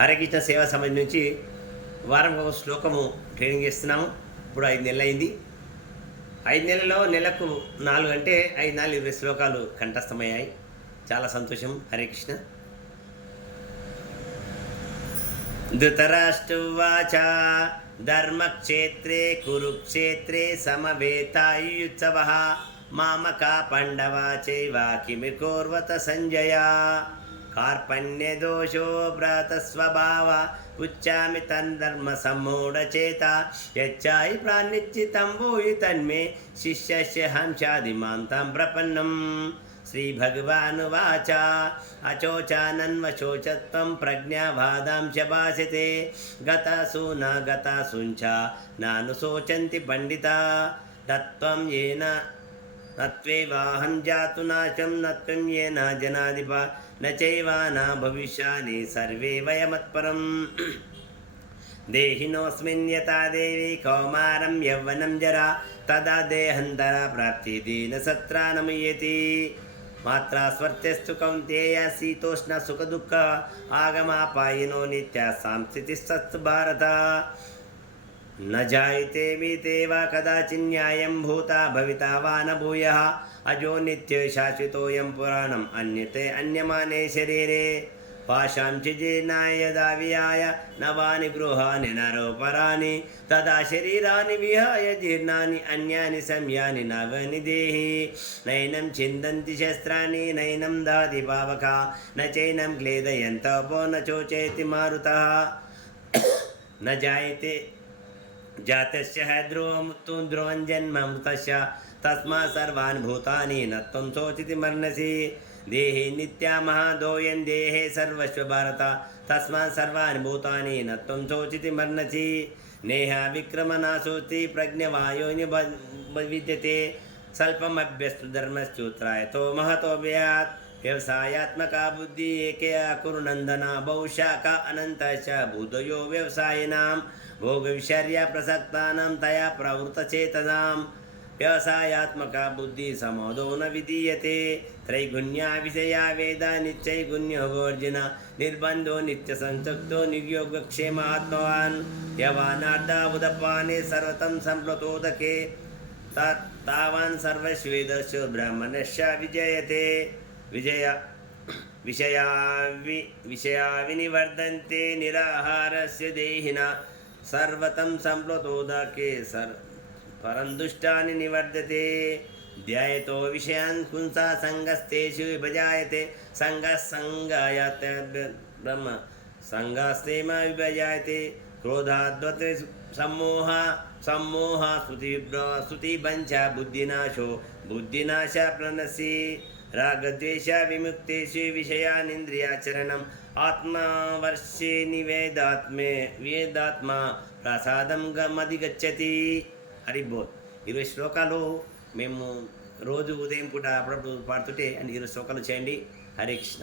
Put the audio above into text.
హరికృష్ణ సేవా సమితి నుంచి వారం ఒక శ్లోకము ట్రైనింగ్ చేస్తున్నాము. ఇప్పుడు 5 నెలలు అయింది. 5 నెలల్లో నెలకు 4 అంటే 5 4 20 శ్లోకాలు కంఠస్థమయ్యాయి. చాలా సంతోషం. హరే కృష్ణ. ధృతరాష్ట్రవాచ ధర్మక్షేత్రే కురుక్షేత్రే సమవేతాయుత్సవః మామకా పండవా చైవ కిమికోర్వత సంజయ కార్పణ్యదోషో భ్రాతస్వభావ ఉచ్చామి తన్ధర్మ సమ్మూఢచేత యచ్చాయి ప్రాణిచ్చితం భూయి తన్మే శిష్యస్య హంసాదిమాంతం ప్రపన్నం. శ్రీభగవానువాచ అచోచానన్వశోచత్వం ప్రజ్ఞావాదాంశ భాషతే గతాసూన గతాసూంచ నానుశోచంతి పండితా తత్వం ఏన నత్వేవాహం జాతు నాశం నత్వం ఏన జనాధిప నచైవ నా భవిష్యాని సర్వే వయమత్పరం. దేహినోస్మిన్ యథా దేవి కౌమారం యవ్వనం జరా తదా దేహంతర ప్రాప్తి దీన సత్రానమయతి. మాత్రా స్వర్తస్తు కౌంతేయ శీతోష్ణ సుఖ దుఃఖ ఆగమాపాయినో నిత్య సాంస్థితిస్తు భారత. న జాయతే వీతే వా కదాచిన్యాయం భూతా భవితా వా న భూయః అజో నిత్యో శాశ్వతోయం పురాణం అన్యతే అన్యమానే శరీరే. పాశాంచి జీర్ణాయ యదా విహాయ నవాని గృహాని నరోపరాని తదా శరీరాన్ని విహాయ జీర్ణాని అన్యాని సంయాని నవని దేహి. నైనం చిందంతి శస్త్రాన్ని నైనం దాది పావక నైనం క్లేదయంతపో నోచేతి మారుతః. న జాయతే జాతస్య ధ్రువం ధ్రువం జన్మ మృతస్య తస్మాత్ సర్వాణి భూతాని న త్వం శోచితి మర్ణసి. దేహే నిత్యా మహాదోయం దేహే సర్వస్వ భారత తస్మాత్ సర్వాణి భూతాని న త్వం శోచితి మర్ణసి. నేహ విక్రమనాశోస్తి ప్రజ్ఞవాయోని విద్యతే స్వల్పమభ్యస్తు ధర్మశ్చూత్రాయతో మహతో వ్యయాత్. వ్యవసాయాత్మకా బుద్ధి ఏకే కురునందన బహుశాఖ అనంతశ బుద్ధయో వ్యవసాయినాం భోగ విషర్య ప్రసక్తానాం తయా ప్రవృతచేతనాం. వ్యవసాయాత్మక బుద్ధి సమోదో న విధీయతే. త్రైగుణ్యా విషయా వేద నిత్యైగుణ్యోర్జున నిర్బంధో నిత్య సంసక్తో నిర్యోగక్షేమ ఆత్మవాన్. యవానార్ధ ఉదపానే సర్వతం సంప్లతోదకే తావాన్ సర్వస్వేదస్యో బ్రాహ్మణస్య విజయతే. విషయా వినివర్ధంతే నిరాహారస్య దేహిన సర్వతం సంప్లతోదకే పరందుష్టాని నివర్ధతే. ధ్యాయతో విషయాన్ పుంసా సంగస్తేషు విభజాయతే సంగసంగాయత బ్రహ్మ సంగస్తేమ విభజాయతే. క్రోధాద్వత్ సమ్మోహ స్తుతిబంచ బుద్ధినాశ ప్రణసి. రాగద్వేష విముక్తేషు విషయానింద్రియాచరణం ఆత్మవర్షే వేదాత్మా ప్రసాదం మదిగచ్చతి. హరి బోల్. 20 శ్లోకాలు మేము రోజు ఉదయం పూట అప్పుడప్పుడు పాడుతుంటే 20 శ్లోకాలు చేయండి. హరే కృష్ణ.